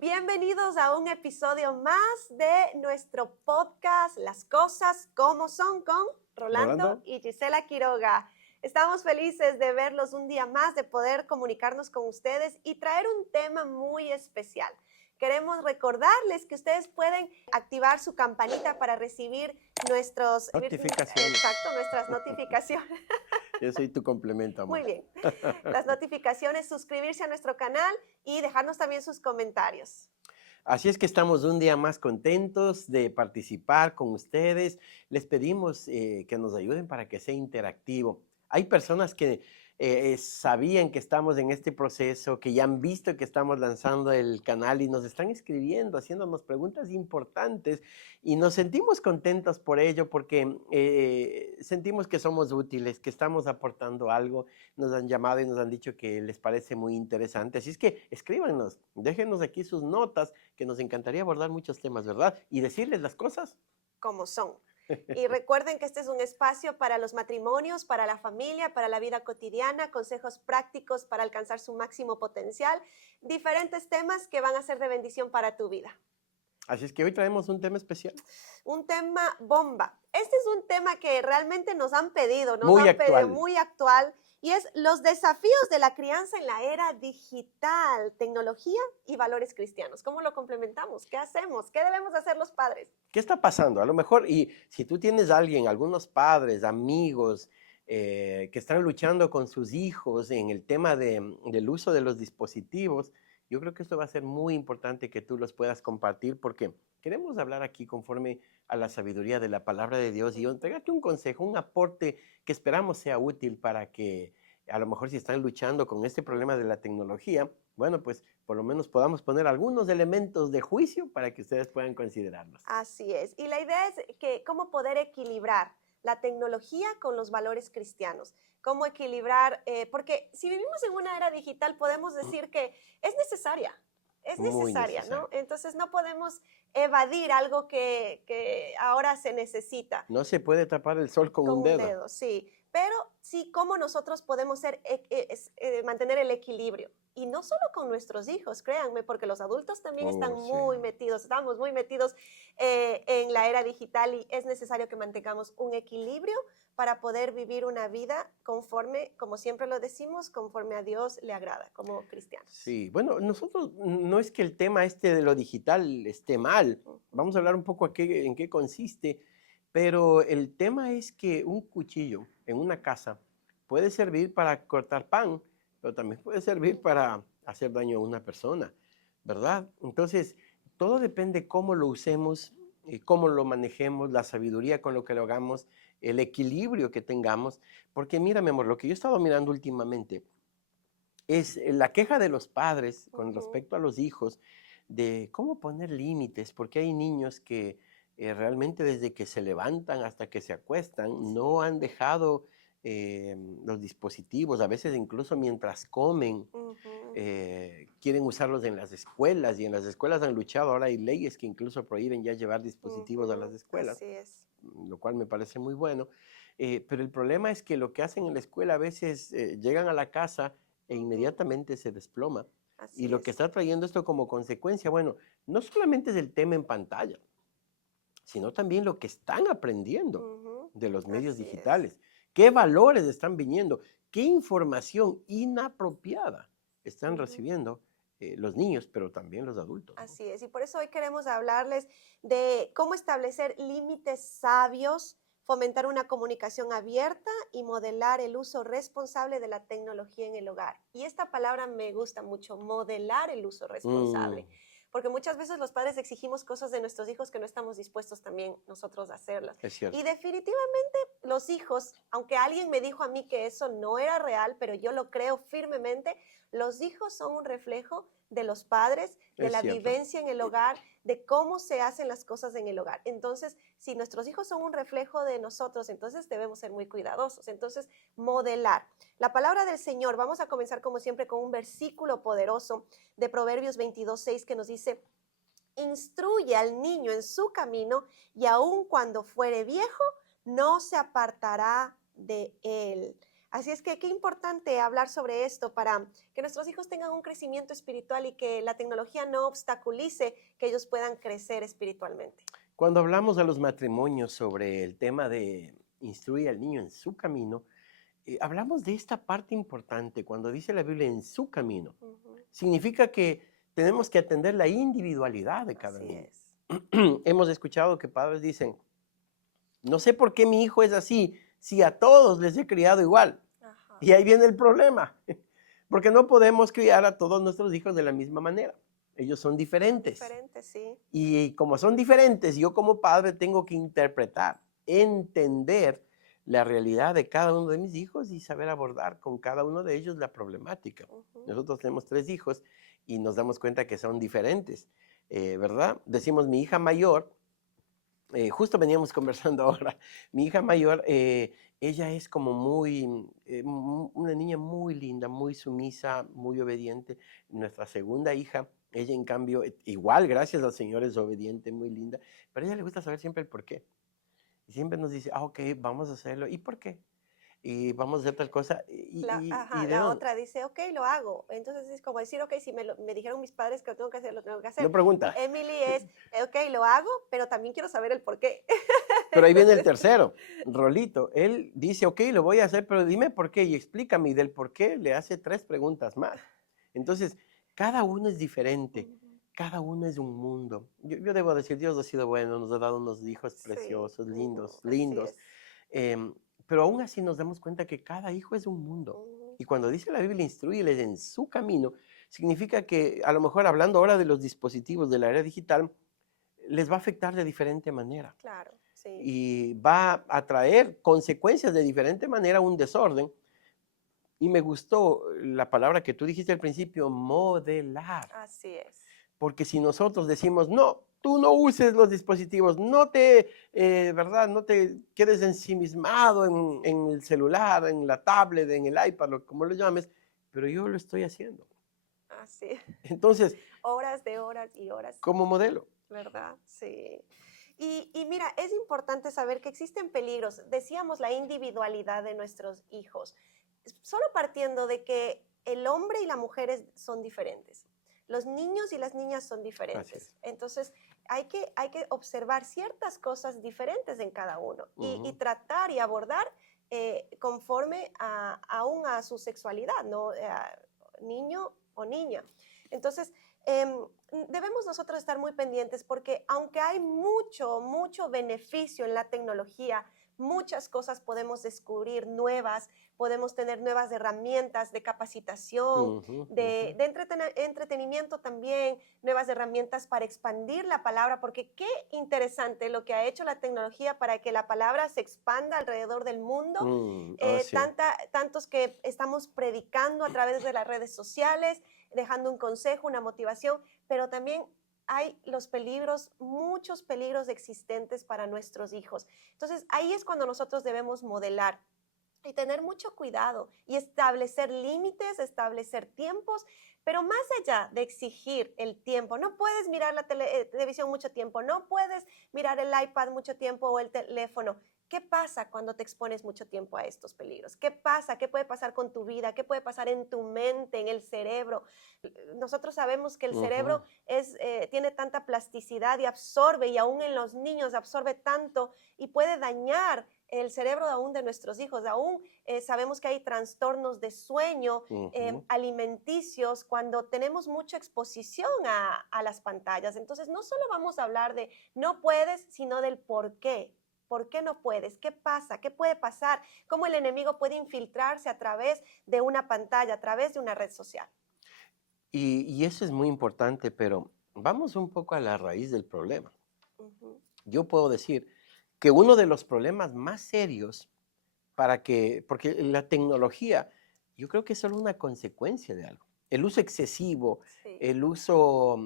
Bienvenidos a un episodio más de nuestro podcast Las Cosas Como Son con Rolando y Gisela Quiroga. Estamos felices de verlos un día más, de poder comunicarnos con ustedes y traer un tema muy especial. Queremos recordarles que ustedes pueden activar su campanita para recibir nuestras notificaciones. Yo soy tu complemento, amor. Muy bien. Las notificaciones, suscribirse a nuestro canal y dejarnos también sus comentarios. Así es que estamos un día más contentos de participar con ustedes. Les pedimos que nos ayuden para que sea interactivo. Hay personas que sabían que estamos en este proceso, que ya han visto que estamos lanzando el canal y nos están escribiendo, haciéndonos preguntas importantes y nos sentimos contentos por ello porque sentimos que somos útiles, que estamos aportando algo. Nos han llamado y nos han dicho que les parece muy interesante. Así es que escríbanos, déjenos aquí sus notas, que nos encantaría abordar muchos temas, ¿verdad? Y decirles las cosas como son. Y recuerden que este es un espacio para los matrimonios, para la familia, para la vida cotidiana, consejos prácticos para alcanzar su máximo potencial, diferentes temas que van a ser de bendición para tu vida. Así es que hoy traemos un tema especial. Un tema bomba. Este es un tema que realmente nos han pedido, Muy actual, y es los desafíos de la crianza en la era digital, tecnología y valores cristianos. ¿Cómo lo complementamos? ¿Qué hacemos? ¿Qué debemos hacer los padres? ¿Qué está pasando? A lo mejor, y si tú tienes a alguien, algunos padres, amigos, que están luchando con sus hijos en el tema del uso de los dispositivos, yo creo que esto va a ser muy importante que tú los puedas compartir porque queremos hablar aquí conforme a la sabiduría de la palabra de Dios y entregarte un consejo, un aporte que esperamos sea útil para que a lo mejor si están luchando con este problema de la tecnología, bueno, pues por lo menos podamos poner algunos elementos de juicio para que ustedes puedan considerarlos. Así es. Y la idea es que cómo poder equilibrar la tecnología con los valores cristianos. Cómo equilibrar, porque si vivimos en una era digital podemos decir que es necesaria, ¿no? Entonces no podemos evadir algo que ahora se necesita. No se puede tapar el sol con un dedo. Sí, pero sí cómo nosotros podemos mantener el equilibrio. Y no solo con nuestros hijos, créanme, porque los adultos también están muy metidos, estamos muy metidos en la era digital y es necesario que mantengamos un equilibrio para poder vivir una vida conforme, como siempre lo decimos, conforme a Dios le agrada, como cristianos. Sí, bueno, nosotros no es que el tema este de lo digital esté mal, vamos a hablar un poco en qué consiste, pero el tema es que un cuchillo en una casa puede servir para cortar pan, pero también puede servir para hacer daño a una persona, ¿verdad? Entonces, todo depende cómo lo usemos, cómo lo manejemos, la sabiduría con lo que lo hagamos, el equilibrio que tengamos, porque mira, mi amor, lo que yo he estado mirando últimamente es la queja de los padres con respecto a los hijos, de cómo poner límites, porque hay niños que realmente desde que se levantan hasta que se acuestan no han dejado los dispositivos, a veces incluso mientras comen, quieren usarlos en las escuelas y en las escuelas han luchado, ahora hay leyes que incluso prohíben ya llevar dispositivos a las escuelas, así es. Lo cual me parece muy bueno, pero el problema es que lo que hacen en la escuela a veces llegan a la casa e inmediatamente se desploma. Y lo que está trayendo esto como consecuencia, bueno, no solamente es el tema en pantalla, sino también lo que están aprendiendo de los medios digitales. ¿Qué valores están viniendo? ¿Qué información inapropiada están recibiendo los niños, pero también los adultos? Así es, y por eso hoy queremos hablarles de cómo establecer límites sabios, fomentar una comunicación abierta y modelar el uso responsable de la tecnología en el hogar. Y esta palabra me gusta mucho, modelar el uso responsable. Porque muchas veces los padres exigimos cosas de nuestros hijos que no estamos dispuestos también nosotros a hacerlas. Es cierto. Y definitivamente los hijos, aunque alguien me dijo a mí que eso no era real, pero yo lo creo firmemente, los hijos son un reflejo de los padres, de la vivencia en el hogar, de cómo se hacen las cosas en el hogar. Entonces, si nuestros hijos son un reflejo de nosotros, entonces debemos ser muy cuidadosos. Entonces, modelar. La palabra del Señor, vamos a comenzar como siempre con un versículo poderoso de Proverbios 22:6 que nos dice: instruye al niño en su camino y aun cuando fuere viejo, no se apartará de él. Así es que qué importante hablar sobre esto para que nuestros hijos tengan un crecimiento espiritual y que la tecnología no obstaculice que ellos puedan crecer espiritualmente. Cuando hablamos a los matrimonios sobre el tema de instruir al niño en su camino, hablamos de esta parte importante. Cuando dice la Biblia en su camino, significa que tenemos que atender la individualidad de cada niño. Hemos escuchado que padres dicen, no sé por qué mi hijo es así, si a todos les he criado igual. Ajá. Y ahí viene el problema, porque no podemos criar a todos nuestros hijos de la misma manera. Ellos son diferentes. Diferentes, sí. Y como son diferentes, yo como padre tengo que interpretar, entender la realidad de cada uno de mis hijos y saber abordar con cada uno de ellos la problemática. Nosotros tenemos 3 hijos y nos damos cuenta que son diferentes, ¿verdad? Decimos mi hija mayor, justo veníamos conversando ahora, mi hija mayor, ella es como una niña muy linda, muy sumisa, muy obediente. Nuestra segunda hija, ella en cambio, igual, gracias al Señor, es obediente, muy linda, pero a ella le gusta saber siempre el por qué. Y siempre nos dice, ok, vamos a hacerlo. ¿Y por qué? Y vamos a hacer tal cosa. La otra dice, ok, lo hago. Entonces es como decir, ok, si me dijeron mis padres que lo tengo que hacer, lo tengo que hacer. No pregunta. Emily es, ok, lo hago, pero también quiero saber el por qué. Pero ahí viene el tercero, Rolito. Él dice, ok, lo voy a hacer, pero dime por qué y explícame. Y del por qué le hace 3 preguntas más. Entonces, cada uno es diferente. Cada uno es un mundo. Yo debo decir, Dios ha sido bueno, nos ha dado unos hijos preciosos, lindos. Pero aún así nos damos cuenta que cada hijo es un mundo. Y cuando dice la Biblia, instruirles en su camino, significa que a lo mejor hablando ahora de los dispositivos de la era digital, les va a afectar de diferente manera. Claro, sí. Y va a traer consecuencias de diferente manera, un desorden. Y me gustó la palabra que tú dijiste al principio, modelar. Así es. Porque si nosotros decimos, no, tú no uses los dispositivos, no te quedes ensimismado en el celular, en la tablet, en el iPad, como lo llames, pero yo lo estoy haciendo. Así. Entonces. Horas de horas y horas. Como modelo. ¿Verdad? Sí. Y mira, es importante saber que existen peligros. Decíamos la individualidad de nuestros hijos, solo partiendo de que el hombre y la mujer son diferentes. Los niños y las niñas son diferentes. Entonces, hay que observar ciertas cosas diferentes en cada uno y tratar y abordar conforme aún a su sexualidad, ¿no? Niño o niña. Entonces, debemos nosotros estar muy pendientes porque aunque hay mucho beneficio en la tecnología, muchas cosas podemos descubrir nuevas, podemos tener nuevas herramientas de capacitación, de entretenimiento también, nuevas herramientas para expandir la palabra, porque qué interesante lo que ha hecho la tecnología para que la palabra se expanda alrededor del mundo. Tantos que estamos predicando a través de las redes sociales, dejando un consejo, una motivación, pero también hay los peligros, muchos peligros existentes para nuestros hijos. Entonces, ahí es cuando nosotros debemos modelar y tener mucho cuidado y establecer límites, establecer tiempos, pero más allá de exigir el tiempo, no puedes mirar la televisión mucho tiempo, no puedes mirar el iPad mucho tiempo o el teléfono. ¿Qué pasa cuando te expones mucho tiempo a estos peligros? ¿Qué pasa? ¿Qué puede pasar con tu vida? ¿Qué puede pasar en tu mente, en el cerebro? Nosotros sabemos que el cerebro tiene tanta plasticidad y absorbe, y aún en los niños absorbe tanto y puede dañar el cerebro aún de nuestros hijos. Aún sabemos que hay trastornos de sueño, alimenticios, cuando tenemos mucha exposición a las pantallas. Entonces, no solo vamos a hablar de no puedes, sino del por qué. ¿Por qué no puedes? ¿Qué pasa? ¿Qué puede pasar? ¿Cómo el enemigo puede infiltrarse a través de una pantalla, a través de una red social? Y eso es muy importante, pero vamos un poco a la raíz del problema. Yo puedo decir que uno de los problemas más serios porque la tecnología, yo creo que es solo una consecuencia de algo. El uso excesivo, el uso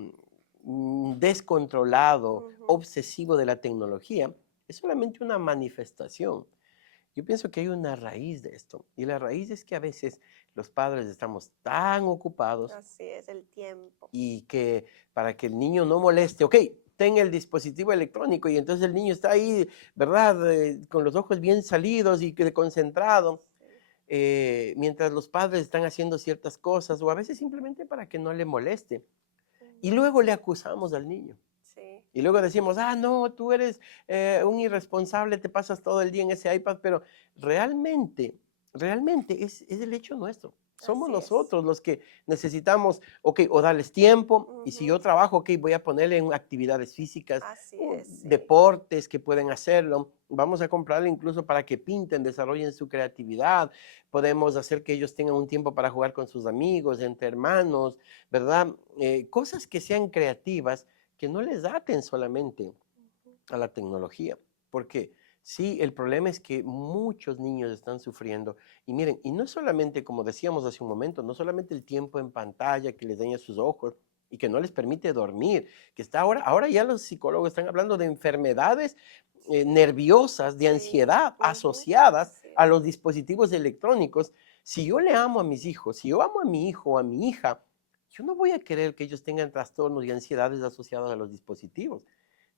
descontrolado, obsesivo de la tecnología, es solamente una manifestación. Yo pienso que hay una raíz de esto, y la raíz es que a veces los padres estamos tan ocupados. Así es, el tiempo. Y que para que el niño no moleste, ok, ten el dispositivo electrónico, y entonces el niño está ahí, ¿verdad? Con los ojos bien salidos y concentrado. mientras los padres están haciendo ciertas cosas o a veces simplemente para que no le moleste. Y luego le acusamos al niño. Sí. Y luego decimos, no, tú eres un irresponsable, te pasas todo el día en ese iPad, pero realmente es el hecho nuestro. Somos Así nosotros los que necesitamos, ok, o darles tiempo, y si yo Ujú. trabajo, ok, voy a ponerle en actividades físicas, Así es, sí. deportes que pueden hacerlo, vamos a comprarle incluso para que pinten, desarrollen su creatividad, podemos hacer que ellos tengan un tiempo para jugar con sus amigos, entre hermanos, ¿verdad? Cosas que sean creativas, que no les aten solamente Ujú. a la tecnología, porque sí, el problema es que muchos niños están sufriendo. Y miren, y no solamente, como decíamos hace un momento, no solamente el tiempo en pantalla que les daña sus ojos y que no les permite dormir, que está ahora ya los psicólogos están hablando de enfermedades nerviosas, de Sí. ansiedad Ujú. asociadas Así a es. los dispositivos electrónicos. Si yo le amo a mis hijos, si yo amo a mi hijo o a mi hija, yo no voy a querer que ellos tengan trastornos y ansiedades asociadas a los dispositivos.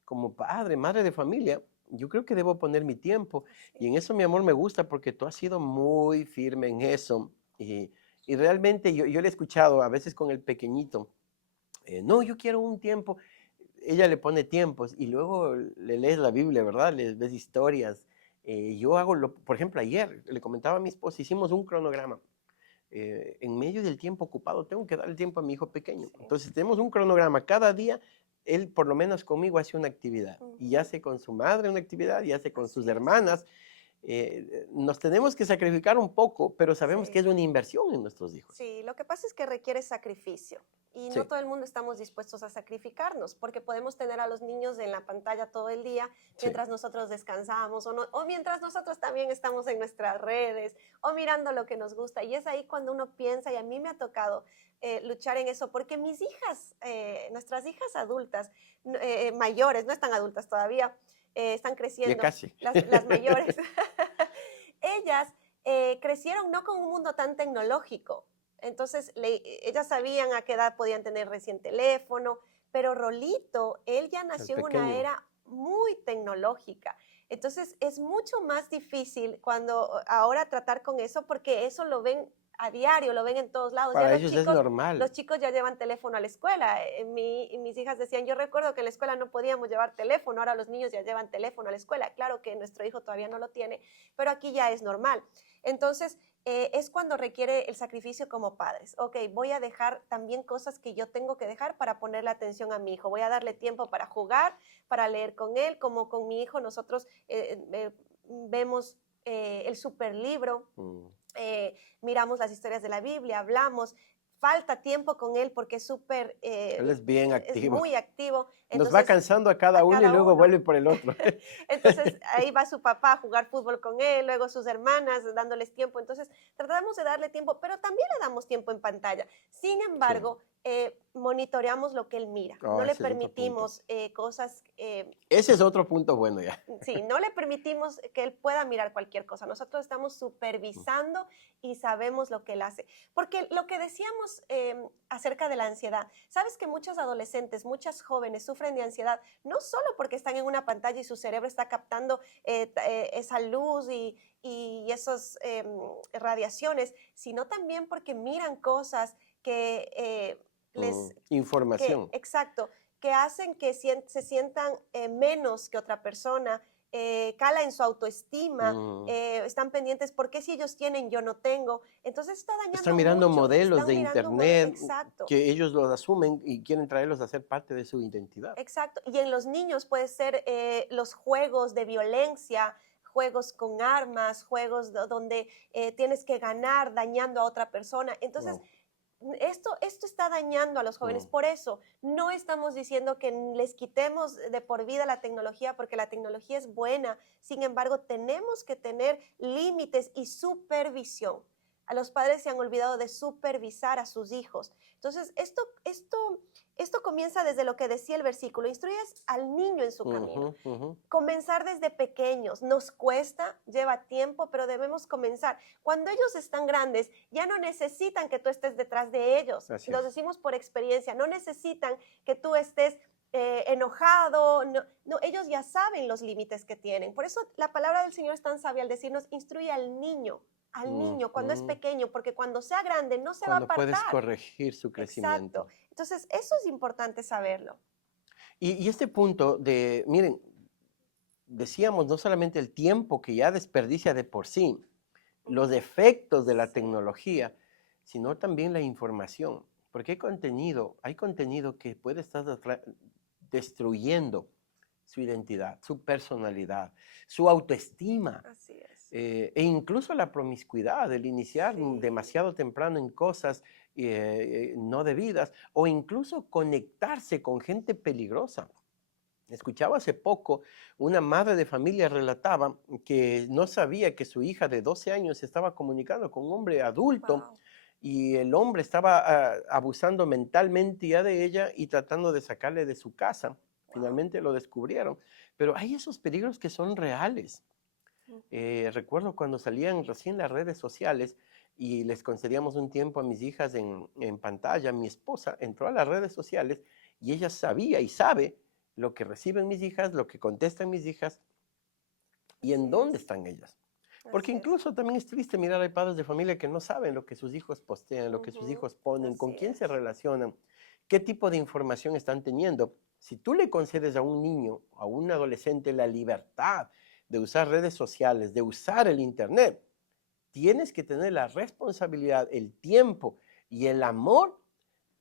Como padre, madre de familia, yo creo que debo poner mi tiempo. Así Y en es. eso, mi amor, me gusta porque tú has sido muy firme en eso. Y realmente yo le he escuchado a veces con el pequeñito, no, yo quiero un tiempo. Ella le pone tiempos y luego le lees la Biblia, ¿verdad? Les ves historias. Yo hago, por ejemplo, ayer le comentaba a mi esposa, hicimos un cronograma. En medio del tiempo ocupado, tengo que dar el tiempo a mi hijo pequeño. Sí. Entonces tenemos un cronograma. Cada día, él por lo menos conmigo hace una actividad. Y Ujú. hace con su madre una actividad, y hace con sus Así es. hermanas. Nos tenemos que sacrificar un poco, pero sabemos que Sí. es una inversión en nuestros hijos. Sí, lo que pasa es que requiere sacrificio y no Sí, todo el mundo estamos dispuestos a sacrificarnos porque podemos tener a los niños en la pantalla todo el día sí. mientras nosotros descansamos o mientras nosotros también estamos en nuestras redes o mirando lo que nos gusta. Y es ahí cuando uno piensa, y a mí me ha tocado luchar en eso, porque mis hijas, nuestras hijas adultas, mayores, no están adultas todavía, están Ya creciendo, casi. las mayores, ellas crecieron no con un mundo tan tecnológico. Entonces, ellas sabían a qué edad podían tener recién teléfono, pero Rolito, él ya El nació en una pequeño. era muy tecnológica. Entonces, es mucho más difícil cuando ahora tratar con eso porque eso lo ven a diario, lo ven en todos lados. Ya Para ellos es los normal. chicos ya llevan teléfono a la escuela. Mis hijas decían, yo recuerdo que en la escuela no podíamos llevar teléfono, ahora los niños ya llevan teléfono a la escuela. Claro que nuestro hijo todavía no lo tiene, pero aquí ya es normal. Entonces, es cuando requiere el sacrificio como padres. Ok, voy a dejar también cosas que yo tengo que dejar para ponerle atención a mi hijo. Voy a darle tiempo para jugar, para leer con él, como con mi hijo nosotros vemos el super libro, miramos las historias de la Biblia, hablamos. Falta tiempo con él porque Él es bien es activo. muy activo. Nos va Entonces, cansando a cada a uno y cada luego uno. vuelve por el otro. Entonces ahí va su papá a jugar fútbol con él, luego sus hermanas dándoles tiempo. Entonces tratamos de darle tiempo, pero también le damos tiempo en pantalla. Sin Sí. embargo, monitoreamos lo que él mira. Oh, No le ese es otro punto. permitimos cosas Ese es otro punto bueno ya. sí, no le permitimos que él pueda mirar cualquier cosa. Nosotros estamos supervisando y sabemos lo que él hace. Porque lo que decíamos acerca de la ansiedad, sabes que muchos adolescentes, muchas jóvenes sufren de ansiedad, no solo porque están en una pantalla y su cerebro está captando esa luz y esas radiaciones, sino también porque miran cosas que Información. exacto, que hacen que se sientan menos que otra persona, cala en su autoestima, están pendientes, ¿por qué si ellos tienen, yo no tengo? Entonces está Están dañando mirando mucho, modelos están de mirando, internet exacto, que ellos los asumen y quieren traerlos a ser parte de su identidad. exacto. Y en los niños puede ser los juegos de violencia, juegos con armas, juegos donde tienes que ganar dañando a otra persona. Entonces, Wow. esto está dañando a los jóvenes. Por eso no estamos diciendo que les quitemos de por vida la tecnología, porque la tecnología es buena. Sin embargo, tenemos que tener límites y supervisión. A los padres se han olvidado de supervisar a sus hijos. Entonces, esto comienza desde lo que decía el versículo. Instruyes al niño en su camino. Comenzar desde pequeños. Nos cuesta, lleva tiempo, pero debemos comenzar. Cuando ellos están grandes, ya no necesitan que tú estés detrás de ellos. Así Lo es. decimos por experiencia. No necesitan que tú estés enojado. No, no, ellos ya saben los límites que tienen. Por eso la palabra del Señor es tan sabia al decirnos, instruye al niño al niño cuando es pequeño, porque cuando sea grande no se va a Cuando apartar. puedes corregir su crecimiento. Exacto. Entonces, eso es importante saberlo. Y este punto de, miren, decíamos no solamente el tiempo que ya desperdicia de por sí, los efectos de la Sí. tecnología, sino también la información. Porque hay contenido que puede estar destruyendo su identidad, su personalidad, su autoestima, Así es. e incluso la promiscuidad, el iniciar Sí. demasiado temprano en cosas no debidas, o incluso conectarse con gente peligrosa. Escuchaba hace poco, una madre de familia relataba que no sabía que su hija de 12 años se estaba comunicando con un hombre adulto Wow. y el hombre estaba abusando mentalmente ya de ella y tratando de sacarle de su casa. Wow. Finalmente lo descubrieron. Pero hay esos peligros que son reales. Recuerdo cuando salían recién las redes sociales y les concedíamos un tiempo a mis hijas en pantalla, mi esposa entró a las redes sociales y ella sabía y sabe lo que reciben mis hijas, lo que contestan mis hijas y en Así dónde es. están ellas. Porque Así es. incluso también es triste mirar, hay padres de familia que no saben lo que sus hijos postean, lo que sus Ujú. hijos ponen, con Así quién se es. relacionan, qué tipo de información están teniendo. Si tú le concedes a un niño, a un adolescente la libertad de usar redes sociales, de usar el internet, tienes que tener la responsabilidad, el tiempo y el amor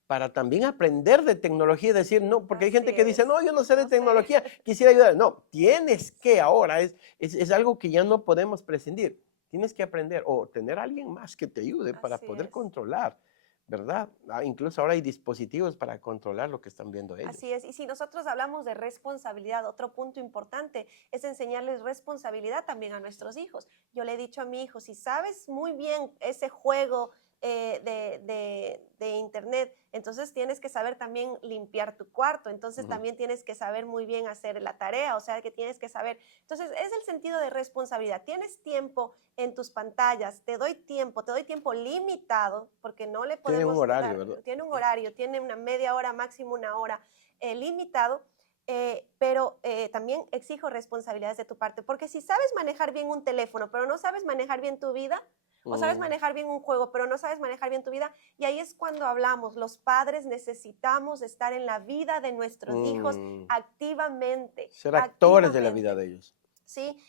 para también aprender de tecnología y decir, no, porque hay gente Así que dice, es. no, yo no sé de No sé. tecnología, quisiera ayudar. No, tienes que ahora, es algo que ya no podemos prescindir. Tienes que aprender o tener a alguien más que te ayude para Así poder es. controlar, ¿verdad? Incluso ahora hay dispositivos para controlar lo que están viendo Así ellos. es. Y si nosotros hablamos de responsabilidad, otro punto importante es enseñarles responsabilidad también a nuestros hijos. Yo le he dicho a mi hijo, si sabes muy bien ese juego de internet, entonces tienes que saber también limpiar tu cuarto, entonces Ujú. también tienes que saber muy bien hacer la tarea, o sea que tienes que saber. Entonces es el sentido de responsabilidad. Tienes tiempo en tus pantallas, te doy tiempo limitado, porque no le Tienen un podemos horario, dar, ¿verdad? tiene un horario, tiene una media hora, máximo una hora limitado, pero también exijo responsabilidades de tu parte, porque si sabes manejar bien un teléfono, pero no sabes manejar bien tu vida, o sabes Mm, manejar bien un juego, pero no sabes manejar bien tu vida, y ahí es cuando hablamos, los padres necesitamos estar en la vida de nuestros hijos mm. activamente, Ser actores de la vida activamente. de ellos. ¿Sí?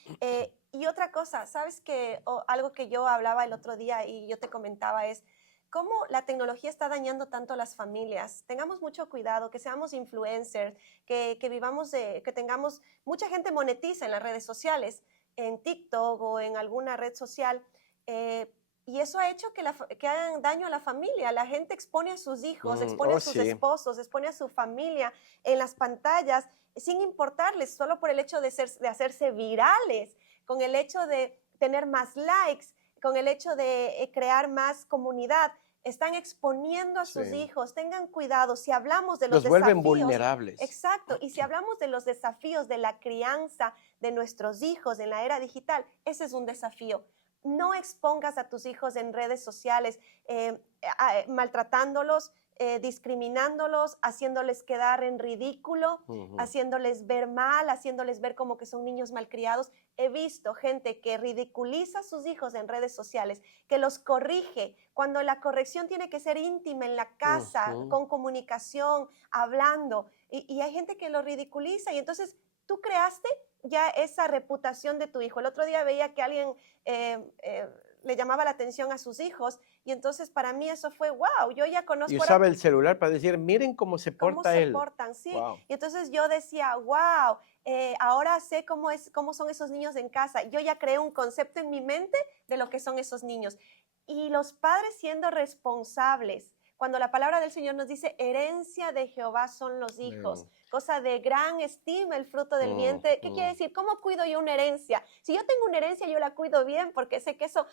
Y otra cosa, ¿sabes que algo que yo hablaba el otro día y yo te comentaba es cómo la tecnología está dañando tanto a las familias? Tengamos mucho cuidado, que seamos influencers, que vivamos, que tengamos, mucha gente monetiza en las redes sociales, en TikTok o en alguna red social, eh, y eso ha hecho que hagan daño a la familia. La gente expone a sus hijos, expone a Oh, sus sí. esposos, expone a su familia en las pantallas sin importarles, solo por el hecho de hacerse virales, con el hecho de tener más likes, con el hecho de crear más comunidad. Están exponiendo a Sí. sus hijos. Tengan cuidado. Si hablamos de los Los vuelven desafíos, vulnerables. exacto, y si hablamos de los desafíos de la crianza de nuestros hijos en la era digital, ese es un desafío. No expongas a tus hijos en redes sociales maltratándolos, discriminándolos, haciéndoles quedar en ridículo, Ujú. haciéndoles ver mal, haciéndoles ver como que son niños malcriados. He visto gente que ridiculiza a sus hijos en redes sociales, que los corrige, cuando la corrección tiene que ser íntima en la casa, Ujú. con comunicación, hablando, y hay gente que lo ridiculiza y entonces tú creaste ya esa reputación de tu hijo. El otro día veía que alguien le llamaba la atención a sus hijos y entonces para mí eso fue, wow, yo ya Y conozco ahora usaba el celular para decir, miren cómo se cómo porta se él. portan, sí. Wow. Y entonces yo decía, wow, ahora sé cómo son esos niños en casa. Yo ya creé un concepto en mi mente de lo que son esos niños. Y los padres siendo responsables. Cuando la palabra del Señor nos dice, herencia de Jehová son los hijos, cosa de gran estima el fruto del vientre. ¿Qué quiere decir? ¿Cómo cuido yo una herencia? Si yo tengo una herencia, yo la cuido bien porque sé que eso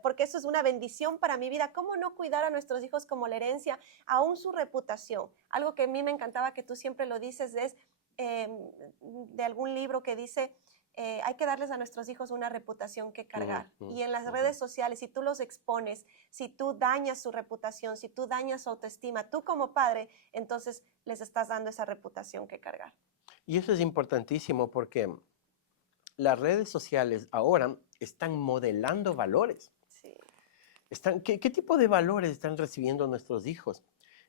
porque eso es una bendición para mi vida. ¿Cómo no cuidar a nuestros hijos como la herencia? Aún su reputación. Algo que a mí me encantaba que tú siempre lo dices es de algún libro que dice, hay que darles a nuestros hijos una reputación que cargar. Y en las redes sociales, si tú los expones, si tú dañas su reputación, si tú dañas su autoestima, tú como padre, entonces les estás dando esa reputación que cargar. Y eso es importantísimo porque las redes sociales ahora están modelando valores. Sí. ¿Qué tipo de valores están recibiendo nuestros hijos?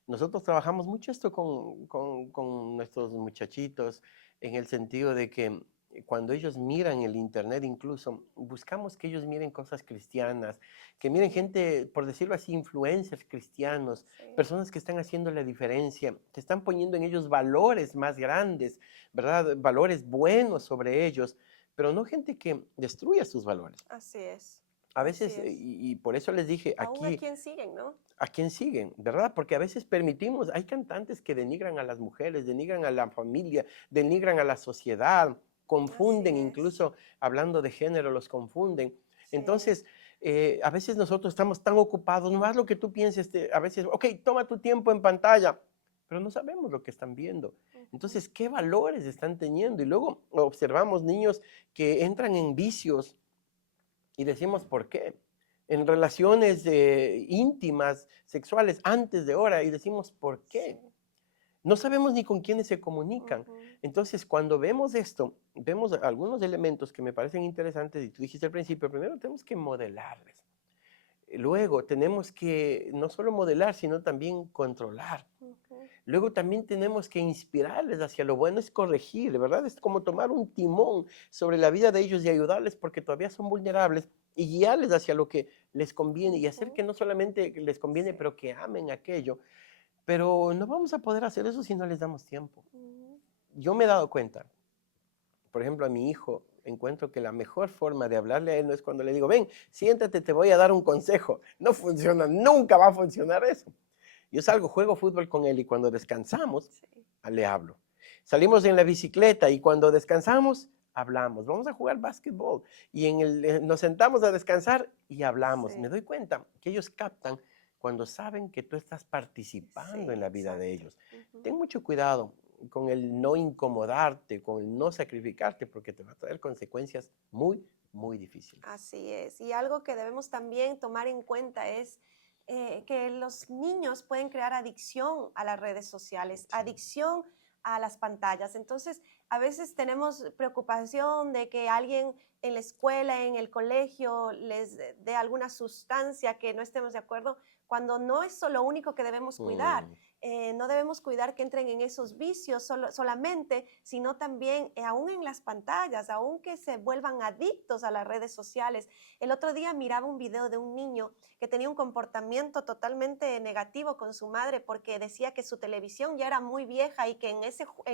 Nosotros trabajamos mucho esto con nuestros muchachitos en el sentido de que cuando ellos miran el internet incluso, buscamos que ellos miren cosas cristianas, que miren gente, por decirlo así, influencers cristianos, Sí. personas que están haciendo la diferencia, que están poniendo en ellos valores más grandes, ¿verdad? Valores buenos sobre ellos, pero no gente que destruya sus valores. Así es. A Así veces, es. y por eso les dije, Aún a aquí, quién siguen, ¿no? ¿a quién siguen? ¿Verdad? Porque a veces permitimos, hay cantantes que denigran a las mujeres, denigran a la familia, denigran a la sociedad, confunden, Así es. incluso hablando de género, los confunden. Sí. Entonces, a veces nosotros estamos tan ocupados, no haz lo que tú pienses, a veces, ok, toma tu tiempo en pantalla, pero no sabemos lo que están viendo. Entonces, ¿qué valores están teniendo? Y luego observamos niños que entran en vicios y decimos, ¿por qué? En relaciones íntimas, sexuales, antes de hora, y decimos, ¿por qué? Sí. No sabemos ni con quiénes se comunican. Ujú. Entonces, cuando vemos esto, vemos algunos elementos que me parecen interesantes, y tú dijiste al principio, primero tenemos que modelarles. Luego tenemos que no solo modelar, sino también controlar. Ujú. Luego también tenemos que inspirarles hacia lo bueno, es corregir, ¿verdad? Es como tomar un timón sobre la vida de ellos y ayudarles porque todavía son vulnerables y guiarles hacia lo que les conviene y hacer Ujú. que no solamente les conviene, Sí. pero que amen aquello. Pero no vamos a poder hacer eso si no les damos tiempo. Ujú. Yo me he dado cuenta, por ejemplo, a mi hijo, encuentro que la mejor forma de hablarle a él no es cuando le digo, ven, siéntate, te voy a dar un consejo. No funciona, nunca va a funcionar eso. Yo salgo, juego fútbol con él y cuando descansamos, Sí. le hablo. Salimos en la bicicleta y cuando descansamos, hablamos. Vamos a jugar básquetbol y nos sentamos a descansar y hablamos. Sí. Me doy cuenta que ellos captan cuando saben que tú estás participando Sí, en la vida de exacto. ellos. Ujú. Ten mucho cuidado con el no incomodarte, con el no sacrificarte, porque te va a traer consecuencias muy, muy difíciles. Así es. Y algo que debemos también tomar en cuenta es que los niños pueden crear adicción a las redes sociales, Sí. adicción a las pantallas. Entonces, a veces tenemos preocupación de que alguien en la escuela, en el colegio, les dé alguna sustancia que no estemos de acuerdo, cuando no es lo único que debemos cuidar. Mm. No debemos cuidar que entren en esos vicios solamente, sino también aún en las pantallas, aún que se vuelvan adictos a las redes sociales. El otro día miraba un video de un niño que tenía un comportamiento totalmente negativo con su madre porque decía que su televisión ya era muy vieja y que en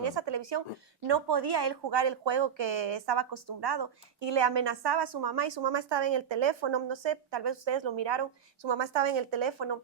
esa televisión no podía él jugar el juego que estaba acostumbrado y le amenazaba a su mamá y su mamá estaba en el teléfono, no sé, tal vez ustedes lo miraron, su mamá estaba en el teléfono.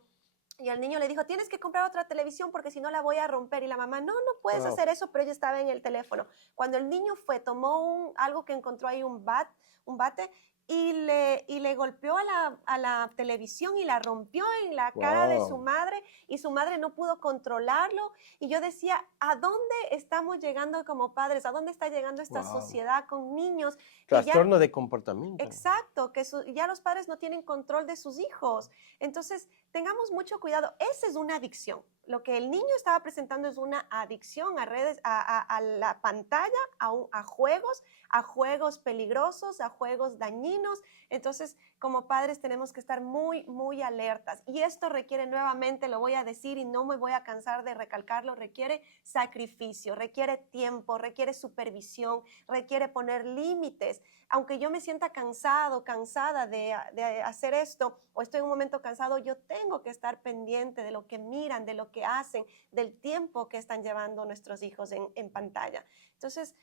Y al niño le dijo, tienes que comprar otra televisión porque si no la voy a romper. Y la mamá, no, no puedes Wow. hacer eso, pero ella estaba en el teléfono. Cuando el niño fue, tomó algo que encontró ahí, un bate, y le golpeó a la televisión y la rompió en la cara de su Wow. madre y su madre no pudo controlarlo. Y yo decía, ¿a dónde estamos llegando como padres? ¿A dónde está llegando esta Wow. sociedad con niños que ya... Trastorno de comportamiento. Exacto, que ya los padres no tienen control de sus hijos. Entonces, tengamos mucho cuidado. Esa es una adicción. Lo que el niño estaba presentando es una adicción a redes, a la pantalla, a juegos peligrosos, a juegos dañinos. Entonces, como padres tenemos que estar muy, muy alertas. Y esto requiere nuevamente, lo voy a decir y no me voy a cansar de recalcarlo, requiere sacrificio, requiere tiempo, requiere supervisión, requiere poner límites. Aunque yo me sienta cansada de hacer esto, o estoy en un momento cansado, yo tengo que estar pendiente de lo que miran, de lo que hacen, del tiempo que están llevando nuestros hijos en pantalla. Entonces,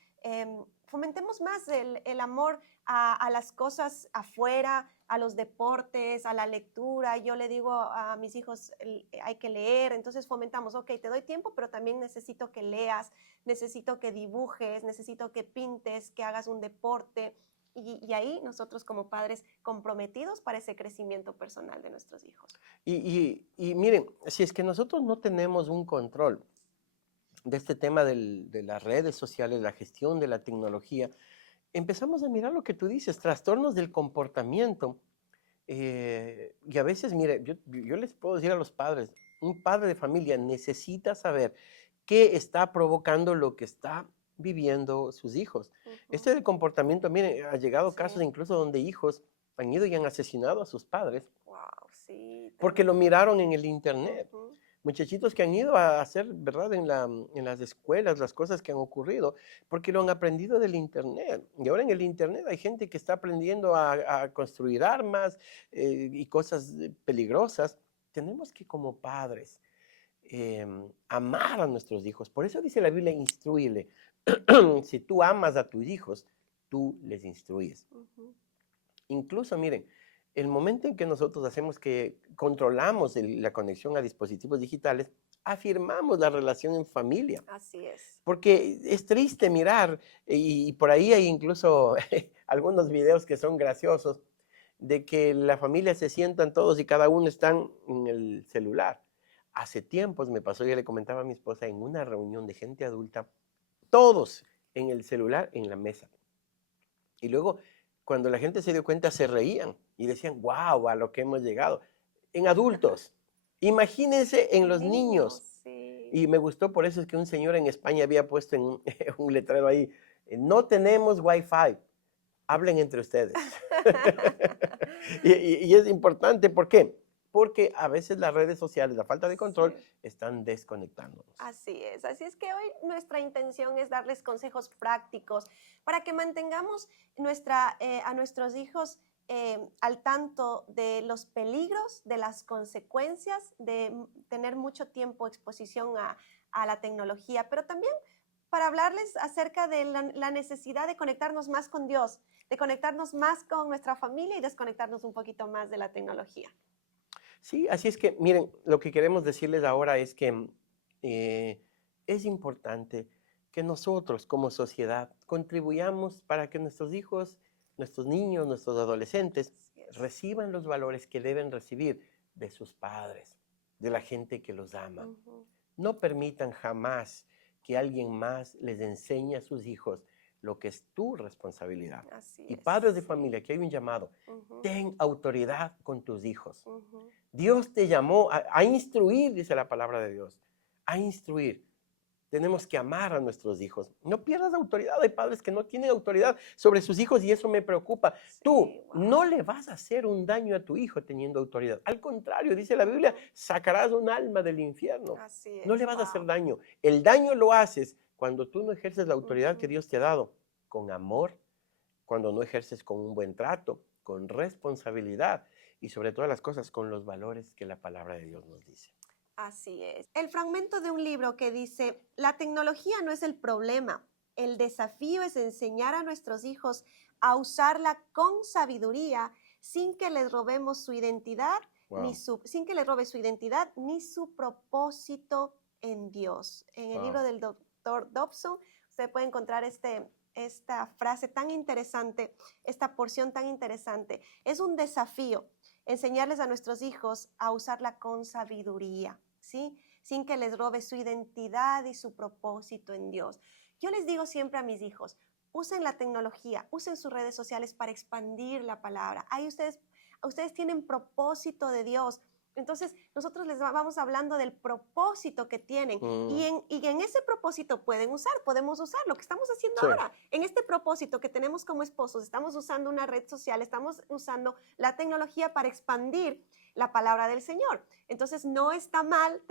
fomentemos más el amor a las cosas afuera, a los deportes, a la lectura. Yo le digo a mis hijos, hay que leer, entonces fomentamos, ok, te doy tiempo, pero también necesito que leas, necesito que dibujes, necesito que pintes, que hagas un deporte. Y ahí nosotros como padres comprometidos para ese crecimiento personal de nuestros hijos. Y miren, si es que nosotros no tenemos un control de este tema de las redes sociales, la gestión de la tecnología, empezamos a mirar lo que tú dices, trastornos del comportamiento. Y a veces, mire, yo les puedo decir a los padres, un padre de familia necesita saber qué está provocando lo que está viviendo sus hijos. Ujú. Este es el comportamiento, miren, ha llegado Sí. casos incluso donde hijos han ido y han asesinado a sus padres Wow, sí. porque lo Tremendo. miraron en el internet. Ujú. Muchachitos que han ido a hacer, ¿verdad? En las escuelas, las cosas que han ocurrido, porque lo han aprendido del internet. Y ahora en el internet hay gente que está aprendiendo a construir armas y cosas peligrosas. Tenemos que como padres amar a nuestros hijos. Por eso dice la Biblia, instruirle. Si tú amas a tus hijos, tú les instruyes. Ujú. Incluso, miren, el momento en que nosotros hacemos que controlamos la conexión a dispositivos digitales, afirmamos la relación en familia. Así es. Porque es triste mirar, y por ahí hay incluso algunos videos que son graciosos, de que la familia se sientan todos y cada uno están en el celular. Hace tiempos me pasó, yo le comentaba a mi esposa, en una reunión de gente adulta, todos en el celular en la mesa. Y luego, cuando la gente se dio cuenta, se reían y decían, wow, a lo que hemos llegado. En adultos, imagínense en los niños. Sí. Y me gustó, por eso es que un señor en España había puesto en un letrero ahí, no tenemos Wi-Fi, hablen entre ustedes. y es importante, ¿por qué? Porque a veces las redes sociales, la falta de control, Sí. están desconectándonos. Así es. Así es que hoy nuestra intención es darles consejos prácticos para que mantengamos a nuestros hijos al tanto de los peligros, de las consecuencias de tener mucho tiempo exposición a la tecnología, pero también para hablarles acerca de la necesidad de conectarnos más con Dios, de conectarnos más con nuestra familia y desconectarnos un poquito más de la tecnología. Sí, así es que, miren, lo que queremos decirles ahora es que es importante que nosotros como sociedad contribuyamos para que nuestros hijos, nuestros niños, nuestros adolescentes Así es. reciban los valores que deben recibir de sus padres, de la gente que los ama. Ujú. No permitan jamás que alguien más les enseñe a sus hijos lo que es tu responsabilidad. Así Y es, padres de sí. familia, aquí hay un llamado, Ujú, ten autoridad con tus hijos. ujú. Dios te llamó a instruir, dice la palabra de Dios, a instruir. Tenemos que amar a nuestros hijos. No pierdas autoridad. Hay padres que no tienen autoridad sobre sus hijos y eso me preocupa. Sí, Tú wow. no le vas a hacer un daño a tu hijo teniendo autoridad. Al contrario, dice la Biblia, sacarás un alma del infierno. Así No es, le vas a hacer wow. daño. El daño lo haces cuando tú no ejerces la autoridad que Ujú. Dios te ha dado con amor, cuando no ejerces con un buen trato, con responsabilidad y sobre todas las cosas con los valores que la palabra de Dios nos dice. Así es. El fragmento de un libro que dice, la tecnología no es el problema, el desafío es enseñar a nuestros hijos a usarla con sabiduría sin que les robemos su identidad, Wow, sin que les robe su identidad ni su propósito en Dios. En el libro wow. del doctor Dobson, usted puede encontrar esta frase tan interesante, esta porción tan interesante. Es un desafío enseñarles a nuestros hijos a usarla con sabiduría, ¿sí? Sin que les robe su identidad y su propósito en Dios. Yo les digo siempre a mis hijos, usen la tecnología, usen sus redes sociales para expandir la palabra. Ahí ustedes tienen propósito de Dios. Entonces, nosotros les vamos hablando del propósito que tienen y en ese propósito podemos usar lo que estamos haciendo Sí. ahora. En este propósito que tenemos como esposos, estamos usando una red social, estamos usando la tecnología para expandir la palabra del Señor. Entonces, no está mal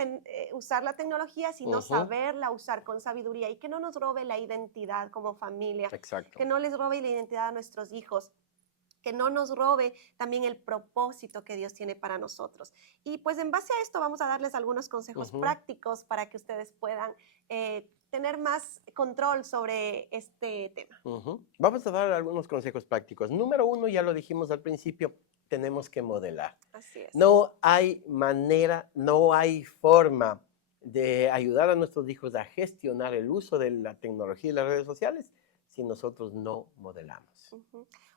usar la tecnología, sino saberla usar con sabiduría y que no nos robe la identidad como familia, Exacto. que no les robe la identidad a nuestros hijos, que no nos robe también el propósito que Dios tiene para nosotros. Y pues en base a esto vamos a darles algunos consejos prácticos para que ustedes puedan tener más control sobre este tema. Vamos a dar algunos consejos prácticos. Número 1, ya lo dijimos al principio, tenemos que modelar. Así es. No hay manera, no hay forma de ayudar a nuestros hijos a gestionar el uso de la tecnología y las redes sociales si nosotros no modelamos.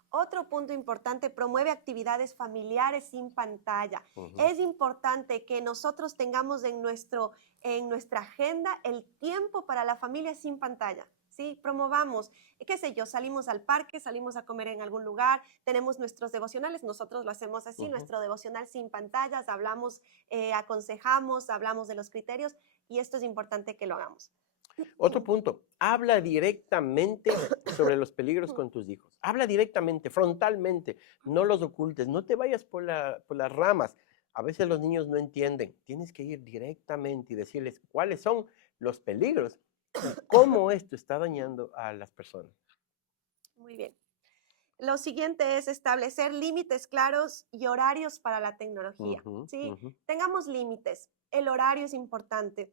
Otro punto importante, promueve actividades familiares sin pantalla. Es importante que nosotros tengamos en nuestra agenda el tiempo para la familia sin pantalla. ¿Sí? Promovamos, qué sé yo, salimos al parque, salimos a comer en algún lugar, tenemos nuestros devocionales, nosotros lo hacemos así, nuestro devocional sin pantallas, hablamos, aconsejamos, hablamos de los criterios y esto es importante que lo hagamos. Otro punto, habla directamente sobre los peligros con tus hijos. Habla directamente, frontalmente, no los ocultes, no te vayas por las ramas. A veces los niños no entienden. Tienes que ir directamente y decirles cuáles son los peligros y cómo esto está dañando a las personas. Muy bien. Lo siguiente es establecer límites claros y horarios para la tecnología. ¿Sí? Tengamos límites. El horario es importante.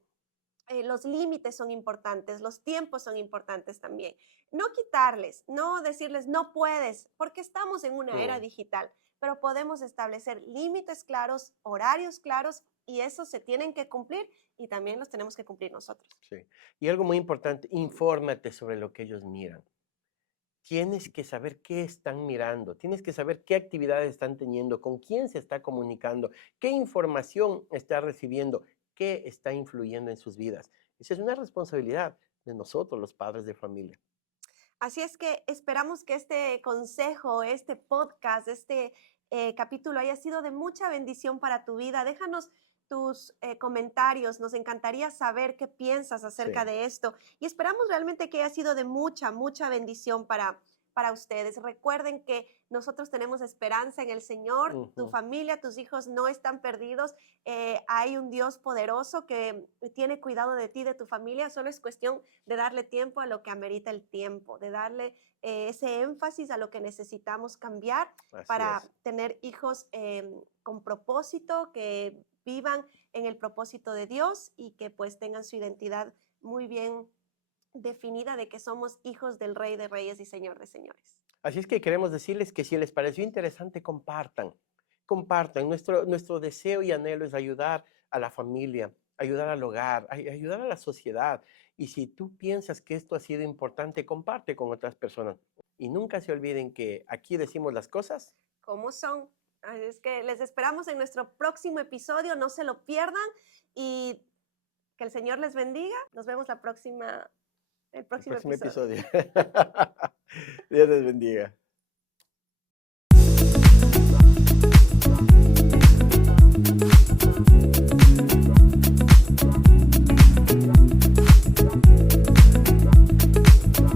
Los límites son importantes, los tiempos son importantes también. No quitarles, no decirles no puedes, porque estamos en una era digital, pero podemos establecer límites claros, horarios claros, y esos se tienen que cumplir y también los tenemos que cumplir nosotros. Sí. Y algo muy importante, infórmate sobre lo que ellos miran. Tienes que saber qué están mirando, tienes que saber qué actividades están teniendo, con quién se está comunicando, qué información está recibiendo, qué está influyendo en sus vidas. Esa es una responsabilidad de nosotros, los padres de familia. Así es que esperamos que este consejo, este podcast, este capítulo haya sido de mucha bendición para tu vida. Déjanos tus comentarios, nos encantaría saber qué piensas acerca de esto y esperamos realmente que haya sido de mucha, mucha bendición para ustedes. Recuerden que nosotros tenemos esperanza en el Señor, tu familia, tus hijos no están perdidos, hay un Dios poderoso que tiene cuidado de ti, de tu familia, solo es cuestión de darle tiempo a lo que amerita el tiempo, de darle ese énfasis a lo que necesitamos cambiar para tener hijos con propósito, que vivan en el propósito de Dios y que pues tengan su identidad muy bien definida de que somos hijos del Rey de Reyes y Señor de Señores. Así es que queremos decirles que si les pareció interesante, compartan. Nuestro deseo y anhelo es ayudar a la familia, ayudar al hogar, ayudar a la sociedad. Y si tú piensas que esto ha sido importante, comparte con otras personas. Y nunca se olviden que aquí decimos las cosas como son. Así es que les esperamos en nuestro próximo episodio, no se lo pierdan y que el Señor les bendiga. Nos vemos el próximo episodio. Dios les bendiga.